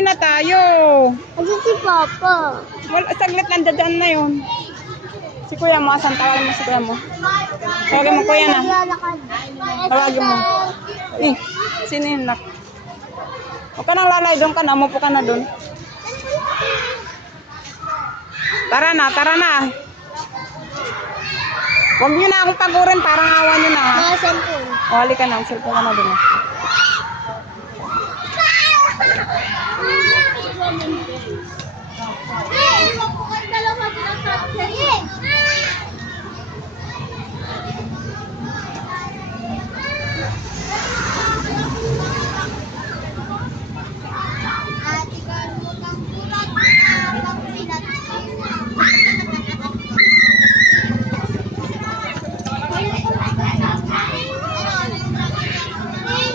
Uwi na tayo. Kasi si Papa. Well, saglit lang dyan na yun. Si kuya mo, asan? Tawagin mo si kuya mo. Tawagin mo kuya na. Tawagin mo. Eh, sino yun nak? Huwag ka nang lalay doon ka na. Umupo ka na doon. Tara na, tara na. Huwag nyo na akong pagurin. Parang awa nyo na. Mga cellphone. O, halika na. Cellphone ka na doon.